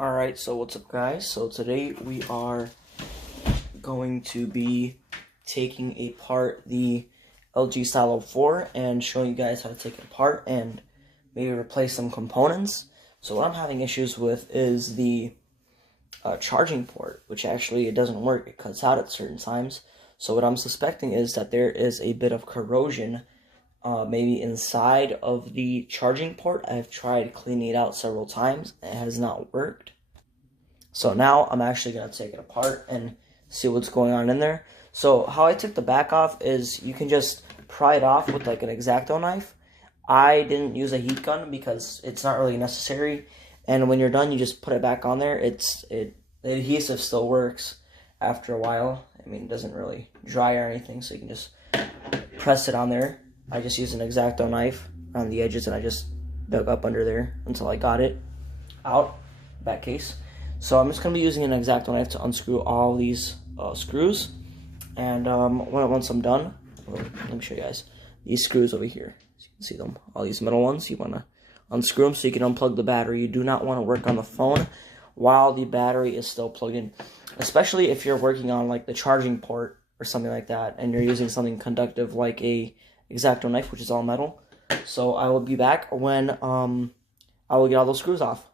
Alright, so what's up guys? So today we are going to be taking apart the LG Stylo 4 and showing you guys how to take it apart and maybe replace some components. So what I'm having issues with is the charging port, which actually it doesn't work. It cuts out at certain times. So what I'm suspecting is that there is a bit of corrosion maybe inside of the charging port. I've tried cleaning it out several times. It has not worked. So now I'm actually going to take it apart and see what's going on in there. So how I took the back off is you can just pry it off with like an X-Acto knife. I didn't use a heat gun because it's not really necessary. And when you're done, you just put it back on there. The adhesive still works after a while. I mean, it doesn't really dry or anything, so you can just press it on there. I just used an X-Acto knife on the edges, and I just dug up under there until I got it out, back case. So I'm just going to be using an X-Acto knife to unscrew all these screws. And once I'm done, let me show you guys these screws over here. So you can see them, all these metal ones. You want to unscrew them so you can unplug the battery. You do not want to work on the phone while the battery is still plugged in, especially if you're working on like the charging port or something like that, and you're using something conductive like a X-Acto knife, which is all metal. So I will be back when I will get all those screws off.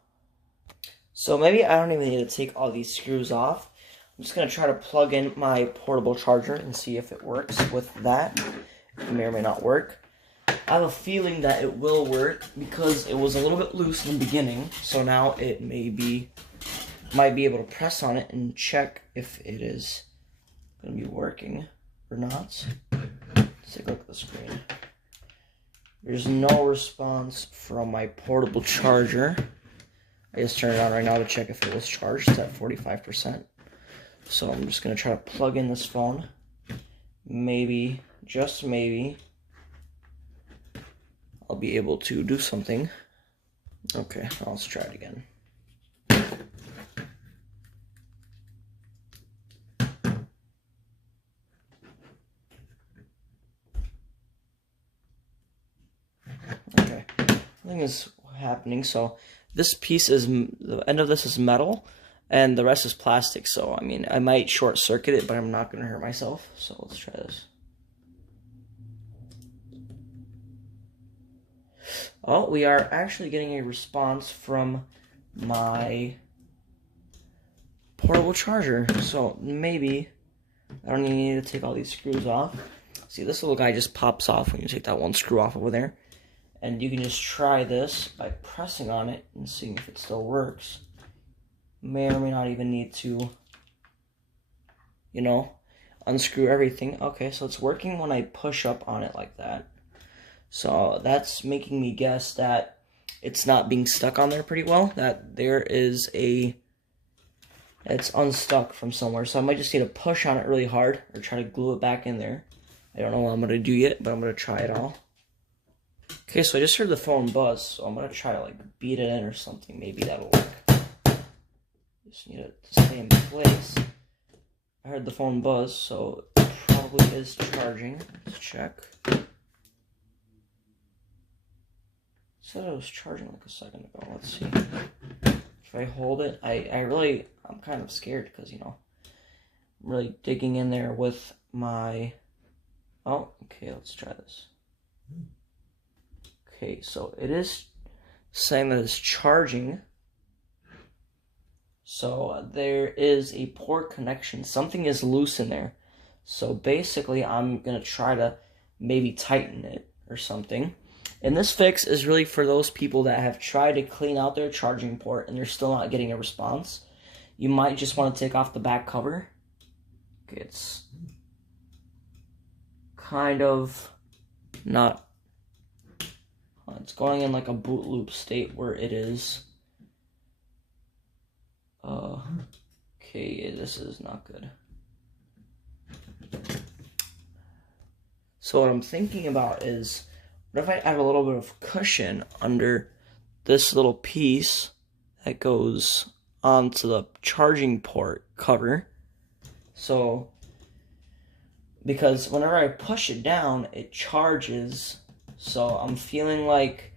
So maybe I don't even need to take all these screws off. I'm just going to try to plug in my portable charger and see if it works with that. It may or may not work. I have a feeling that it will work because it was a little bit loose in the beginning. So now it might be able to press on it and check if it is going to be working or not. Let's take a look at the screen. There's no response from my portable charger. I just turned it on right now to check if it was charged. It's at 45%. So I'm just going to try to plug in this phone. Maybe, just maybe, I'll be able to do something. Okay, let's try it again. Okay, nothing is happening. So this piece is, the end of this is metal, and the rest is plastic. So, I mean, I might short circuit it, but I'm not going to hurt myself. So let's try this. Oh, we are actually getting a response from my portable charger. So maybe I don't even need to take all these screws off. See, this little guy just pops off when you take that one screw off over there. And you can just try this by pressing on it and seeing if it still works. May or may not even need to, you know, unscrew everything. Okay, so it's working when I push up on it like that. So that's making me guess that it's not being stuck on there pretty well. That there is it's unstuck from somewhere. So I might just need to push on it really hard or try to glue it back in there. I don't know what I'm going to do yet, but I'm going to try it all. Okay, so I just heard the phone buzz, so I'm going to try to like beat it in or something. Maybe that'll work. Just need it to stay in place. I heard the phone buzz, so it probably is charging. Let's check. It said it was charging like a second ago. Let's see. If I hold it, I'm kind of scared because, you know, I'm really digging in there with my... Oh, okay, let's try this. Okay, so it is saying that it's charging. So there is a poor connection. Something is loose in there. So basically, I'm going to try to maybe tighten it or something. And this fix is really for those people that have tried to clean out their charging port and they're still not getting a response. You might just want to take off the back cover. Okay, it's kind of not... It's going in like a boot loop state where it is. Okay, this is not good. So what I'm thinking about is, what if I add a little bit of cushion under this little piece that goes onto the charging port cover? So, because whenever I push it down, it charges. So I'm feeling like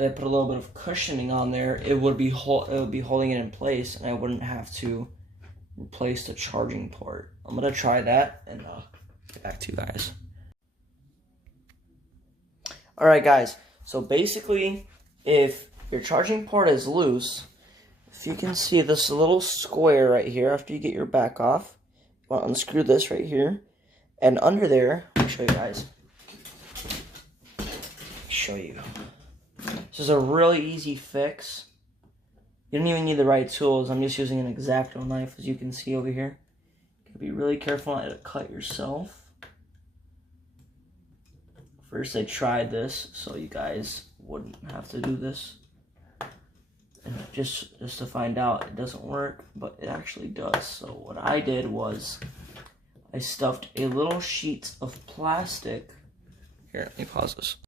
if I put a little bit of cushioning on there, it would be holding it in place, and I wouldn't have to replace the charging port. I'm gonna try that and get back to you guys. All right, guys. So basically, if your charging port is loose, if you can see this little square right here, after you get your back off, you want to unscrew this right here, and under there, let me show you guys. Show you. This is a really easy fix. You don't even need the right tools. I'm just using an X-Acto knife, as you can see over here. You gotta be really careful not to cut yourself. First, I tried this so you guys wouldn't have to do this, and just to find out it doesn't work, but it actually does. So what I did was I stuffed a little sheet of plastic. Here, let me pause this.